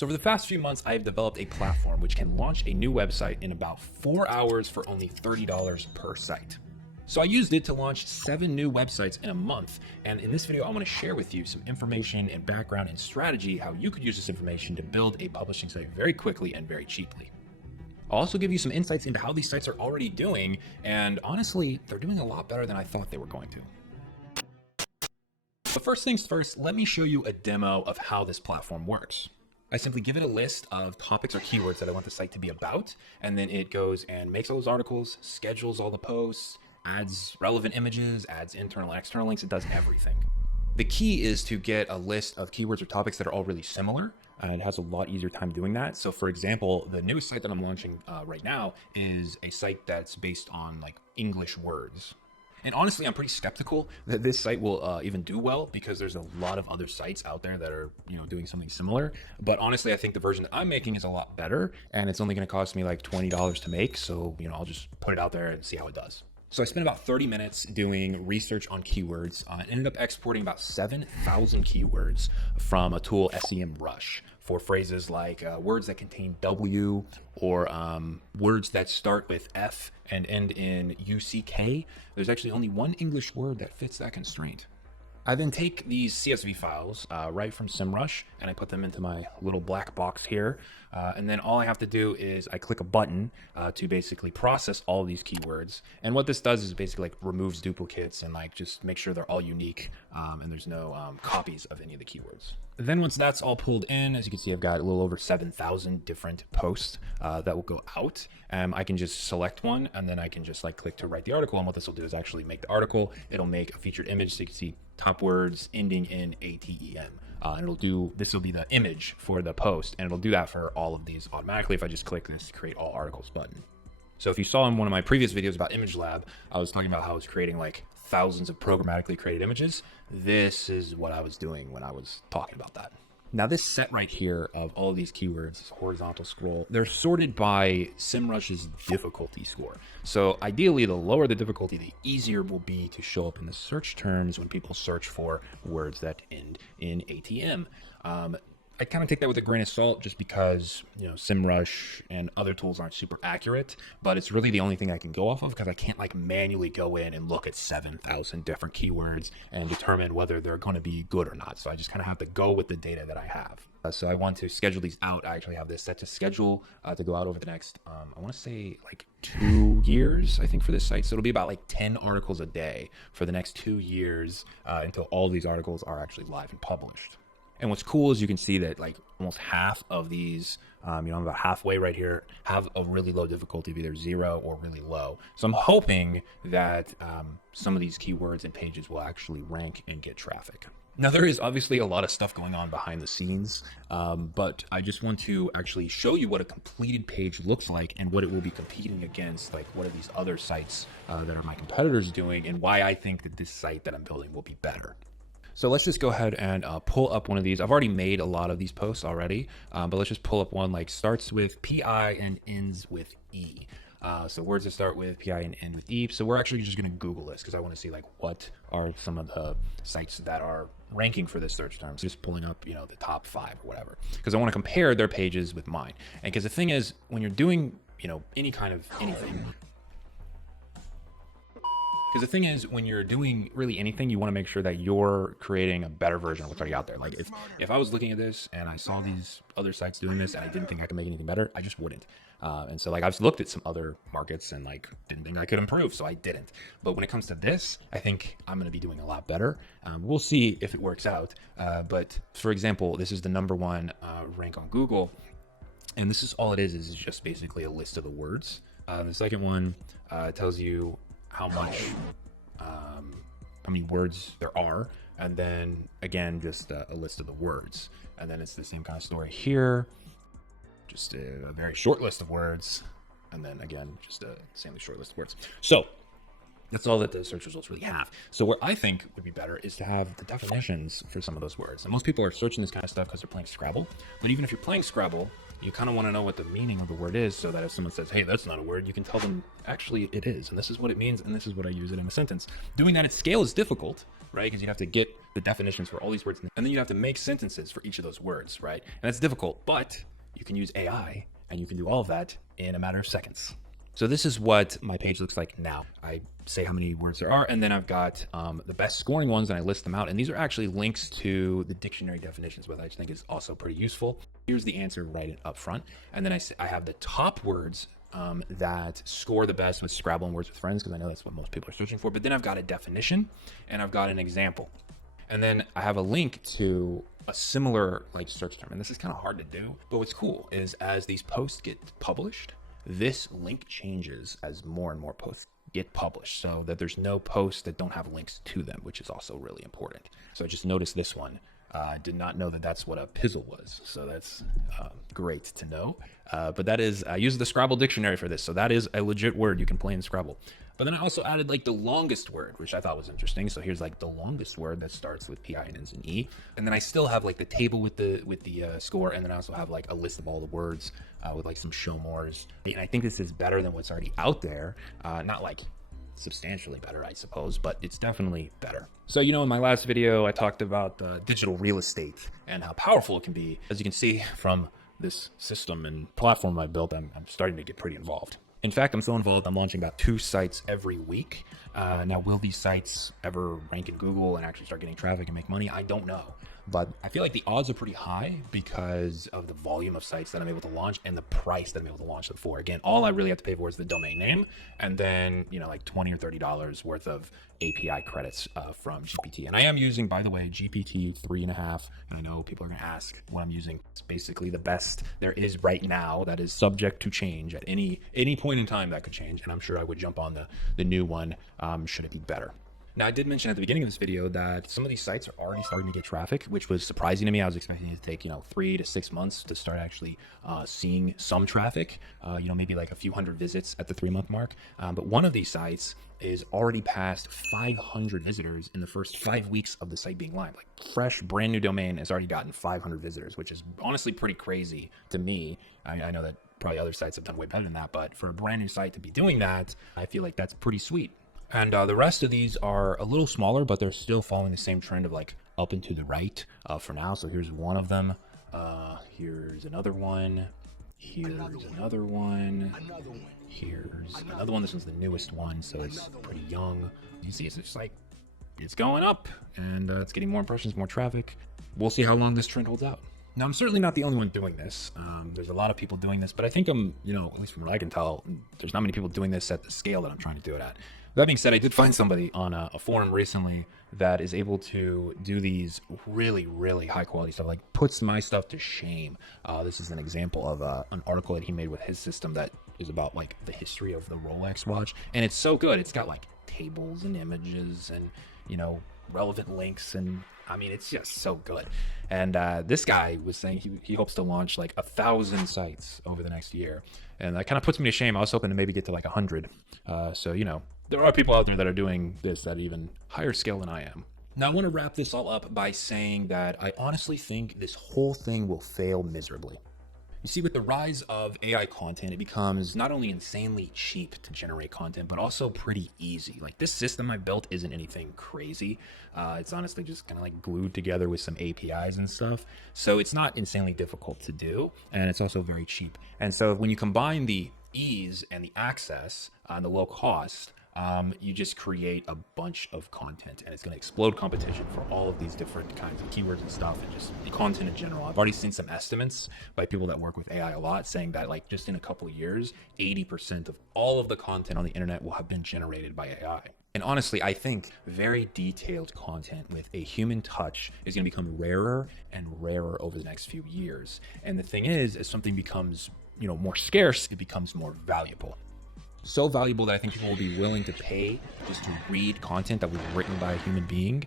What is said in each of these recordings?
So over the past few months, I've developed a platform which can launch a new website in about 4 hours for only $30 per site. So I used it to launch 7 new websites in a month. And in this video, I want to share with you some information and background and strategy, how you could use this information to build a publishing site very quickly and very cheaply. I'll also give you some insights into how these sites are already doing. And honestly, they're doing a lot better than I thought they were going to. But first things first, let me show you a demo of how this platform works. I simply give it a list of topics or keywords that I want the site to be about, and then it goes and makes all those articles, schedules all the posts, adds relevant images, adds internal and external links. It does everything. The key is to get a list of keywords or topics that are all really similar, and it has a lot easier time doing that. So for example, the newest site that I'm launching right now is a site that's based on like English words. And honestly, I'm pretty skeptical that this site will even do well, because there's a lot of other sites out there that are, doing something similar. But honestly, I think the version that I'm making is a lot better, and it's only going to cost me like $20 to make. So, I'll just put it out there and see how it does. So I spent about 30 minutes doing research on keywords. Ended up exporting about 7,000 keywords from a tool, SEMrush, for phrases like words that contain W, or words that start with F and end in UCK. There's actually only one English word that fits that constraint. I then take these CSV files right from SEMrush, and I put them into my little black box here. And then all I have to do is I click a button to basically process all of these keywords. And what this does is basically like removes duplicates and like just make sure they're all unique, and there's no copies of any of the keywords. Then once that's all pulled in, as you can see, I've got a little over 7,000 different posts that will go out. I can just select one, and then I can just like click to write the article. And what this will do is actually make the article. It'll make a featured image, so you can see top words ending in ATEM. And this will be the image for the post, and it'll do that for all of these automatically if I just click this create all articles button. So if you saw in one of my previous videos about Image Lab, I was talking about how I was creating like thousands of programmatically created images. This is what I was doing when I was talking about that. Now this set right here of all of these keywords, this horizontal scroll, they're sorted by SEMrush's difficulty score. So ideally, the lower the difficulty, the easier it will be to show up in the search terms when people search for words that end in ATM. I kind of take that with a grain of salt, just because, SEMrush and other tools aren't super accurate, but it's really the only thing I can go off of, because I can't like manually go in and look at 7,000 different keywords and determine whether they're going to be good or not. So I just kind of have to go with the data that I have. So I want to schedule these out. I actually have this set to schedule to go out over the next, I want to say like 2 years, I think, for this site. So it'll be about like 10 articles a day for the next 2 years until all of these articles are actually live and published. And what's cool is you can see that like almost half of these, I'm about halfway right here, have a really low difficulty of either 0 or really low. So I'm hoping that some of these keywords and pages will actually rank and get traffic. Now there is obviously a lot of stuff going on behind the scenes, but I just want to actually show you what a completed page looks like and what it will be competing against, like what are these other sites that are my competitors doing, and why I think that this site that I'm building will be better. So let's just go ahead and pull up one of these. I've already made a lot of these posts already, but let's just pull up one like starts with PI and ends with E. So words that start with PI and end with E. So we're actually just going to Google this, because I want to see like what are some of the sites that are ranking for this search term. So just pulling up, the top 5 or whatever, because I want to compare their pages with mine. And because the thing is, when you're doing, any kind of anything, because the thing is, when you're doing really anything, you want to make sure that you're creating a better version of what's already out there. Like if I was looking at this and I saw these other sites doing this and I didn't think I could make anything better, I just wouldn't. And so like I've looked at some other markets and like didn't think I could improve, so I didn't. But when it comes to this, I think I'm going to be doing a lot better. We'll see if it works out. But for example, this is the number 1 rank on Google. And this is all it is just basically a list of the words. The second one tells you how many words there are, and then again just a list of the words, and then it's the same kind of story here, just a very short list of words, and then again just a same short list of words. So that's all that the search results really have. So what I think would be better is to have the definitions for some of those words. And most people are searching this kind of stuff because they're playing Scrabble, but even if you're playing Scrabble, you kind of want to know what the meaning of the word is, so that if someone says, hey, that's not a word, you can tell them, actually it is, and this is what it means, and this is what I use it in a sentence. Doing that at scale is difficult, right? Because you have to get the definitions for all these words. And then you have to make sentences for each of those words, right? And that's difficult, but you can use AI and you can do all of that in a matter of seconds. So this is what my page looks like now. I say how many words there are, and then I've got the best scoring ones, and I list them out. And these are actually links to the dictionary definitions, which I think is also pretty useful. Here's the answer right up front. And then I have the top words that score the best with Scrabble and Words with Friends, because I know that's what most people are searching for. But then I've got a definition, and I've got an example. And then I have a link to a similar search term. And this is kind of hard to do, but what's cool is as these posts get published, this link changes as more and more posts get published, so that there's no posts that don't have links to them, which is also really important. So just notice this one. I did not know that that's what a pizzle was, so that's great to know. But that is, I use the Scrabble dictionary for this, so that is a legit word you can play in Scrabble. But then I also added the longest word, which I thought was interesting. So here's the longest word that starts with P, I, and ends in E. And then I still have the table with the score, and then I also have a list of all the words with some show mores. And I think this is better than what's already out there. Not substantially better, I suppose, but it's definitely better. So, in my last video, I talked about digital real estate and how powerful it can be. As you can see from this system and platform I built, I'm starting to get pretty involved. In fact, I'm so involved, I'm launching about 2 sites every week. Now, will these sites ever rank in Google and actually start getting traffic and make money? I don't know. But I feel like the odds are pretty high because of the volume of sites that I'm able to launch and the price that I'm able to launch them for. Again, all I really have to pay for is the domain name and then, $20 or $30 worth of API credits from GPT. And I am using, by the way, GPT 3.5. And I know people are going to ask what I'm using. It's basically the best there is right now that is subject to change at any point in time. That could change. And I'm sure I would jump on the new one should it be better. Now, I did mention at the beginning of this video that some of these sites are already starting to get traffic, which was surprising to me. I was expecting it to take, 3 to 6 months to start actually seeing some traffic, maybe a few hundred visits at the 3-month mark. But one of these sites is already past 500 visitors in the first 5 weeks of the site being live. Fresh, brand new domain has already gotten 500 visitors, which is honestly pretty crazy to me. I know that probably other sites have done way better than that, but for a brand new site to be doing that, I feel like that's pretty sweet. And the rest of these are a little smaller, but they're still following the same trend of up and to the right for now. So here's one of them. Here's another one. Here's another one. Here's another one. This one's the newest one, so it's pretty young. You see, it's just it's going up, and it's getting more impressions, more traffic. We'll see how long this trend holds out. Now, I'm certainly not the only one doing this. There's a lot of people doing this, but I think I'm, at least from what I can tell, there's not many people doing this at the scale that I'm trying to do it at. That being said, I did find somebody on a forum recently that is able to do these really, really high quality stuff, puts my stuff to shame. This is an example of an article that he made with his system that is about the history of the Rolex watch. And it's so good. It's got tables and images and, relevant links. And I mean, it's just so good. And this guy was saying he hopes to launch 1,000 sites over the next year. And that kind of puts me to shame. I was hoping to maybe get to 100. So, there are people out there that are doing this at even higher scale than I am. Now, I want to wrap this all up by saying that I honestly think this whole thing will fail miserably. You see, with the rise of AI content, it becomes not only insanely cheap to generate content, but also pretty easy. This system I built isn't anything crazy. It's honestly just kind of glued together with some APIs and stuff. So it's not insanely difficult to do, and it's also very cheap. And so when you combine the ease and the access and the low cost, you just create a bunch of content, and it's going to explode competition for all of these different kinds of keywords and stuff, and just the content in general. I've already seen some estimates by people that work with AI a lot saying that just in a couple of years, 80% of all of the content on the internet will have been generated by AI. And honestly, I think very detailed content with a human touch is going to become rarer and rarer over the next few years. And the thing is, as something becomes, more scarce, it becomes more valuable. So valuable that I think people will be willing to pay just to read content that was written by a human being.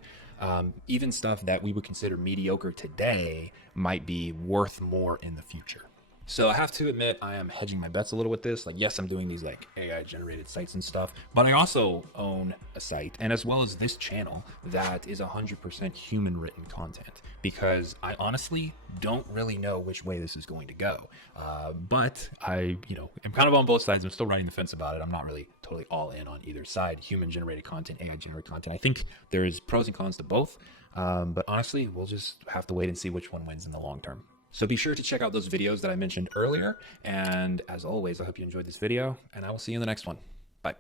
Even stuff that we would consider mediocre today might be worth more in the future. So I have to admit, I am hedging my bets a little with this. Yes, I'm doing these AI generated sites and stuff, but I also own a site, and as well as this channel, that is 100% human written content, because I honestly don't really know which way this is going to go. But I, am kind of on both sides. I'm still riding the fence about it. I'm not really totally all in on either side, human generated content, AI generated content. I think there is pros and cons to both. But honestly, we'll just have to wait and see which one wins in the long term. So be sure to check out those videos that I mentioned earlier. And as always, I hope you enjoyed this video, and I will see you in the next one. Bye.